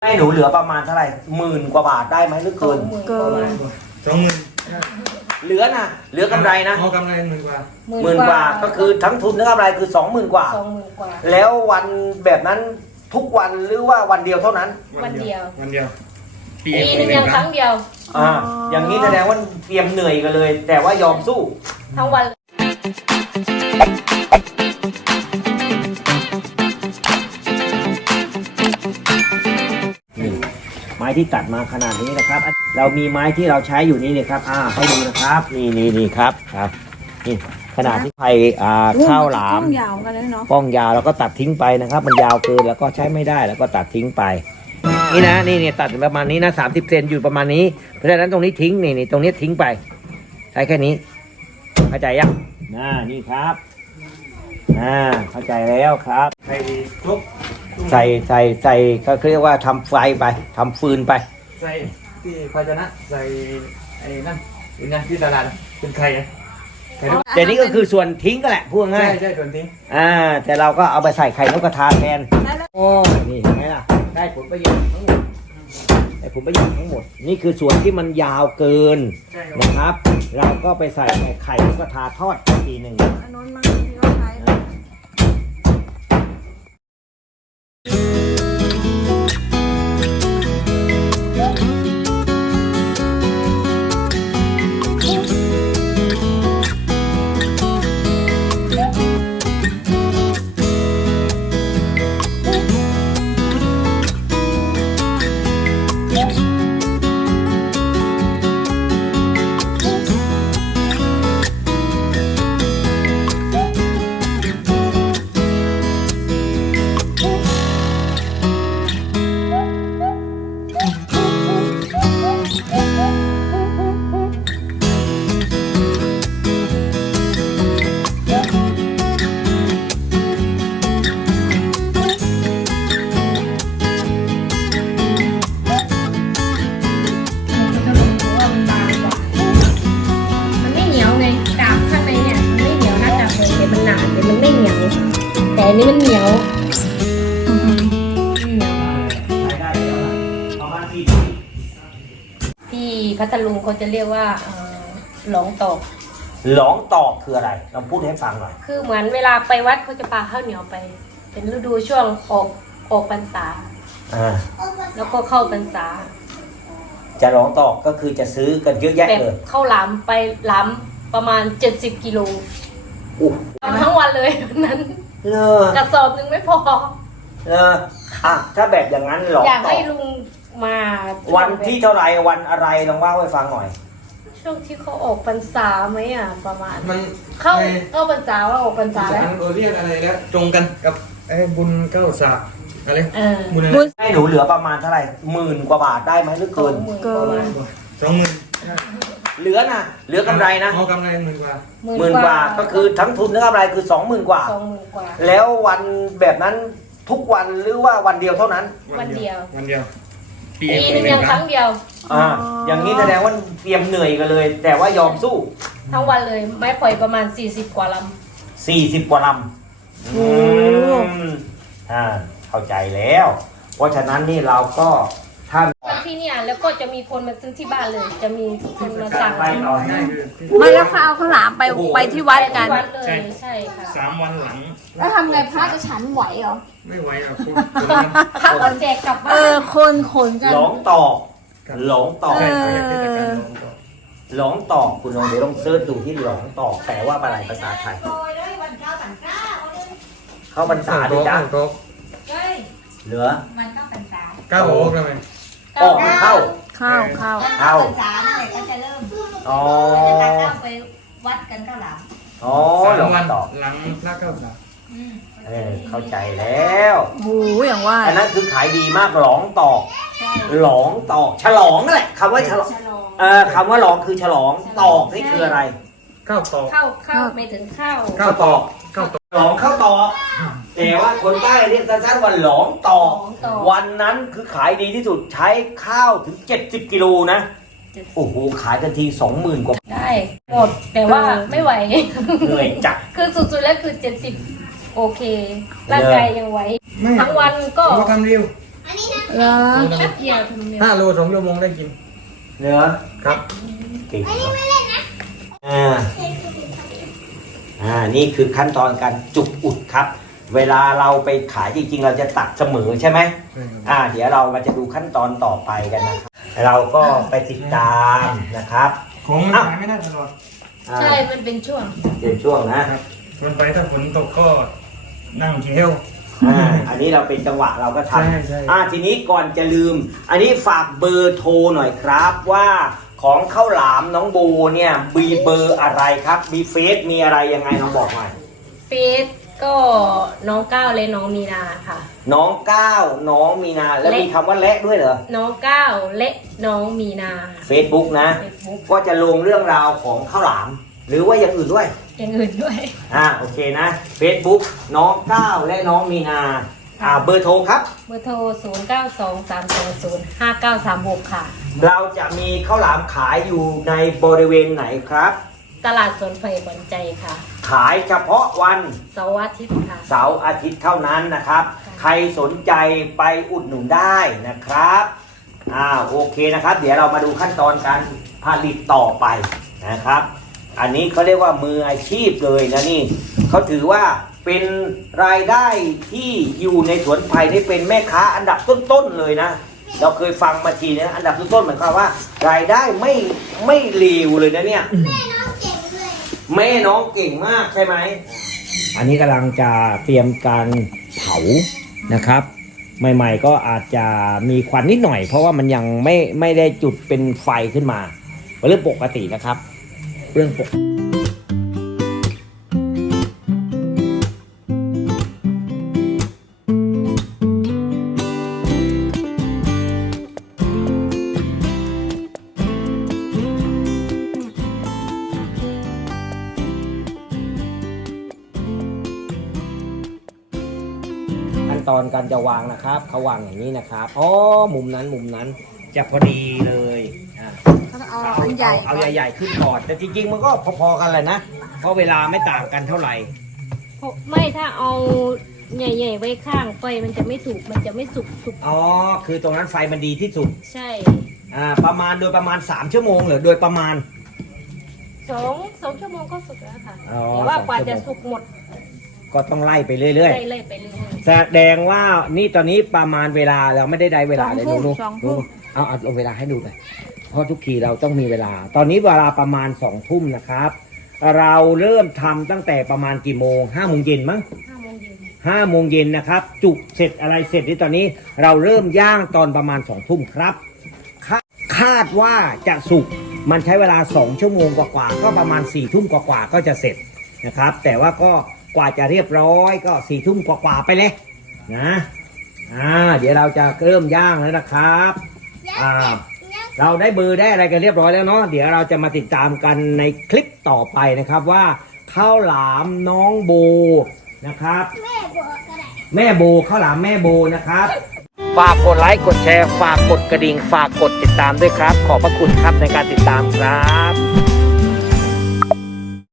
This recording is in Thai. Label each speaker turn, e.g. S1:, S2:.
S1: ให้หนูเหลือประมาณเท่าไหร่10,000 กว่าบาทได้ไหมหรือเกิน
S2: 20,000
S1: เหลือนะเหลือกำไรนะ
S2: กำไร10,000 กว่า
S1: 10,000 กว่าก็คือทั้งทุนทั้งกำไรคือ20,000 กว่า แล้ววันแบบนั้นทุกวันหรือว่าวันเดียวเท่านั้น
S3: วันเดียว
S1: ปี
S3: หนึ่งยังครั้งเดียว
S1: อย่างนี้แสดงว่าเตรียมเหนื่อยกันเลย แต่ว่ายอมสู้
S3: ทั้งวัน
S1: ไม้ที่ตัดมาขนาดนี้นะครับ เรามีไม้ที่เราใช้อยู่นี่นะครับให้ดูนะครับนี่ครับนี่ขนาดที่ไผ่ข้าวหลามป้องยาวกันเลยเนาะป้องยาวแล้วก็ตัดทิ้งไปนะครับ มันยาวเกินแล้วก็ใช้ไม่ได้แล้วก็ตัดทิ้งไปนี่นะนี่ตัดประมาณนี้นะ30 เซนอยู่ประมาณนี้เพราะฉะนั้นตรงนี้ทิ้งนี่ตรงนี้ทิ้งไปใช้แค่นี้เข้าใจยังนี่ครับเข้าใจแล้วครับใส่ก็เรียกว่าทำไฟไปทำฟืนไป
S2: ใส่ที่ภาชนะใส่ไอ้นั่นเป็นไงที่ตลาดเป็นไข่
S1: แต่นี่ก็คือส่วนทิ้งก็แหละพูดง่าย
S2: ใช่ส่วนทิ้ง
S1: แต่เราก็เอาไปใส่ไข่นกกระทาแทนนี่เห็นไหมล่ะได้ผลประโยชน์ทั้งหมดนี่คือส่วนที่มันยาวเกินนะครับเราก็ไปใส่ไข่นกกระทาทอดอีกทีหนึ่ง
S3: แต่อันนี้มันเหนียวที่พัทลุงเขาจะเรียกว่าหลองตอก
S1: คืออะไรเราพูดให้ฟังหน่อย
S3: คือเหมือนเวลาไปวัดเขาจะปาข้าวเหนียวไปเป็นฤดูช่วงออกพรรษาแล้วก็เข้าพรรษา
S1: จะหลองตอกก็คือจะซื้อกันเยอะแยะเลย
S3: เข้าหลามไปหลามประมาณ70 กิโลทั้งวันเลยนั้นกระสอบนึงไม่พอ
S1: ถ้าแบบอย่างนั้นหลองตอก
S3: อยากให้ลุงมา
S1: วันที่เท่าไรวันอะไรลองว่าให้ฟังหน่อย
S3: ช่วงที่เขาออกพรรษาไหมประมาณมันเข้าพรรษาว่าออกพรรษาแล้ว
S2: เขาเรียกอะไรแล้วตรงกันกับบุญเก้าสากอะไร
S1: บุญให้หนูเหลือประมาณเท่าไหร่10,000 กว่าบาทได้ไหมหรือเกิน
S2: 20,000
S1: เหลือกำไรนะ
S2: กำไร10,000 กว่า
S1: 10,000 กว่าก็คือทั้งทุนทั้งกำไรคือ20,000 กว่าแล้ววันแบบนั้นทุกวันหรือว่าวันเดียวเท่านั้น
S3: วันเดียว
S1: ปี
S3: นึงยังครั้งเดียว
S1: อย่างนี้แสดงว่าเตรียมเหนื่อยกันเลย แต่ว่ายอมสู้
S3: ทั้งวันเลยไม้ปล่อยประมาณ40 กว่าลำ
S1: 40 กว่าลำเข้าใจแล้วเพราะฉะนั้นนี่เราก็ท่าน
S3: ที่นี่แล้วก็จะมีคนมาซื้อที่บ้านเลยจะมีคนมาสั่ง
S4: ไม่แล้วเขาเอาข้าวหลามไปที่วัดกัน
S3: ใช่ค่ะ
S2: 3 วันหลัง
S4: แล้วทำไงพระจะฉันไหวเหรอ
S2: ไม่ไหวหรอก
S3: คนแจกกลับบ้าน
S4: คนกัน
S1: หลงตอกคุณลองเดี๋ยวลองเซิร์ชดูที่หลงตอกแปลว่าอะไรภาษาไทยเข้าพรรษาดิจ้าเหลือ
S2: มันก็พรรษา9 โอ๊กแล้วไหม
S1: ออกเข้า
S4: พรรษา
S5: เนี่ยก็จะเริ่มจะไปวัดกันข้าวหลาม
S2: 3 วันหลังพระเก้าสาก
S1: เข้าใจแล้ว
S4: อย่างว่า
S1: อันนั้นคือขายดีมากหลองตอกฉลองนั่นแหละคำว่าฉลองคำว่าหลองคือฉลองตอกนี่คืออะไร
S2: ข้าวตอก
S3: ข้าวไม่ถึงข้าว
S1: ตอกหลองข้าวตอกแต่ว่าคนใต้เรียกสั้นๆว่าหลองตอกวันนั้นคือขายดีที่สุดใช้ข้าวถึง70 กิโลนะโอ้โหขายกันที20,000 กว่า
S3: ได้หมดแต่ว่าไม่ไหว
S1: เหนื่อยจัด
S3: คือสุดๆแล้วคือ70โอเคร่างกายยังไหวทั้งวันก็
S2: ทำเร็ว
S4: เหรอ
S3: เกี่ยวทำเนีย
S2: 5 โล 2 ชั่วโมงได้กิน
S1: เนื้อ
S2: ครับ
S1: เก่งนี่คือขั้นตอนการจุกอุดครับ เวลาเราไปขายจริงๆ เราจะตัดเสมอใช่ไหม เดี๋ยวเรามาจะดูขั้นตอนต่อไปกันนะครับ เราก็ไปติดตามนะครับ
S2: ของมันขายไม่ได้ตลอด
S3: ใช่มันเป็นช่วง
S1: เป็นช่วงนะ
S2: ครับส่วนไปถ้าฝนตกก็นั่งเที่ยว
S1: อันนี้เราเป็นจังหวะเราก็ท
S2: ใช่ใช่
S1: ำทีนี้ก่อนจะลืม อันนี้ฝากเบอร์โทรหน่อยครับว่าของข้าวหลามน้องโบเนี่ยมีเบอร์อะไรครับ มีเฟซมีอะไรยังไงน้องบอกหน่อย
S3: เฟซก็น้องก้าวและน้องมีนาค่ะ
S1: น้องก้าวน้องมีนาแล้วมีคำว่าและด้วยเหรอ
S3: น้องก้าวและน้องมีนา
S1: Facebook นะ
S3: Facebook
S1: ก็จะลงเรื่องราวของข้าวหลาม หรือว่าอย่างอื่นด้วย
S3: อย่างอื่นด้วย
S1: โอเคนะ Facebook น้องก้าวและน้องมีนาเบอร์โทรครับ
S3: เบอร์โทร 0 9 2 3 2 0 5 9 3 6 ค่ะ
S1: เราจะมีข้าวหลามขายอยู่ในบริเวณไหนครับ
S3: ตลาดสวนไผ่บอนใจค่ะ
S1: ขายเฉพาะวัน
S3: เสาร์อาทิตย์ค่ะ
S1: เสาร์อาทิตย์เท่านั้นนะครับ ใครสนใจไปอุดหนุนได้นะครับโอเคนะครับ เดี๋ยวเรามาดูขั้นตอนการผลิตต่อไปนะครับ อันนี้เขาเรียกว่ามืออาชีพเลยนะนี่เขาถือว่าเป็นรายได้ที่อยู่ในสวนไผ่นี่เป็นแม่ค้าอันดับต้นๆเลยนะ เราเคยฟังมาทีนะอันดับต้นๆหมายความว่ารายได้ไม่เลวเลยนะเนี่ยแม่น้องเก่งมากใช่ไหมอันนี้กำลังจะเตรียมการเผานะครับ ใหม่ๆก็อาจจะมีควันนิดหน่อยเพราะว่ามันยังไม่ได้จุดเป็นไฟขึ้นมาเป็นเรื่องปกตินะครับ เรื่องปกติขั้นตอนการจะวางนะครับเขาวางอย่างนี้นะครับมุมนั้นจะพอดีเลย
S4: เอาอันใหญ่
S1: เอาใหญ่ๆขึ้นก่อนแต่จริงๆมันก็พอๆกันแหละนะเพราะเวลาไม่ต่างกันเท่าไหร่
S3: ไม่ถ้าเอาใหญ่ๆไว้ข้างไฟมันจะไม่สุก
S1: คือตรงนั้นไฟมันดีที่สุด
S3: ใช่
S1: ประมาณโดยประมาณ3 ชั่วโมงหรือโดยประมาณ
S3: 2 ชั่วโมงก็สุกแล้วค่ะ
S1: อ๋อ
S3: แต่ว่ากว่าจะสุกหมด
S1: ก็ต้องไล่ไปเรื่อย
S3: ไล่ไปเรื่อย
S1: ๆแสดงว่านี่ตอนนี้ประมาณเวลาเราไม่ได้เวลาเลยดู
S4: สองทุ่ม
S1: เอาลงเวลาให้ดูไปเพราะทุกทีเราต้องมีเวลา ตอนนี้เวลาประมาณ2 ทุ่มนะครับ เราเริ่มทำตั้งแต่ประมาณกี่โมง5 โมงเย็นมั้ง
S3: 5 โมงเย็น
S1: 5 โมงเย็นนะครับ จุกเสร็จอะไรเสร็จที่ตอนนี้เราเริ่มย่างตอนประมาณ2 ทุ่มครับคาดว่าจะสุกมันใช้เวลา2 ชั่วโมงกว่าๆก็ประมาณ4 ทุ่มกว่าๆก็จะเสร็จนะครับ แต่ว่าก็กว่าจะเรียบร้อยก็4 ทุ่มกว่าๆไปเลยนะเดี๋ยวเราจะเริ่มย่างแล้วนะครับเราได้เบอร์ได้อะไรกันเรียบร้อยแล้วเนาะเดี๋ยวเราจะมาติดตามกันในคลิปต่อไปนะครับว่าข้าวหลามน้องโบนะครับแม่โบข้าวหลามแม่โบนะครับฝากกดไลค์กดแชร์ฝากกดกระดิ่งฝากกดติดตามด้วยครับขอบพระคุณครับในการติดตามครับ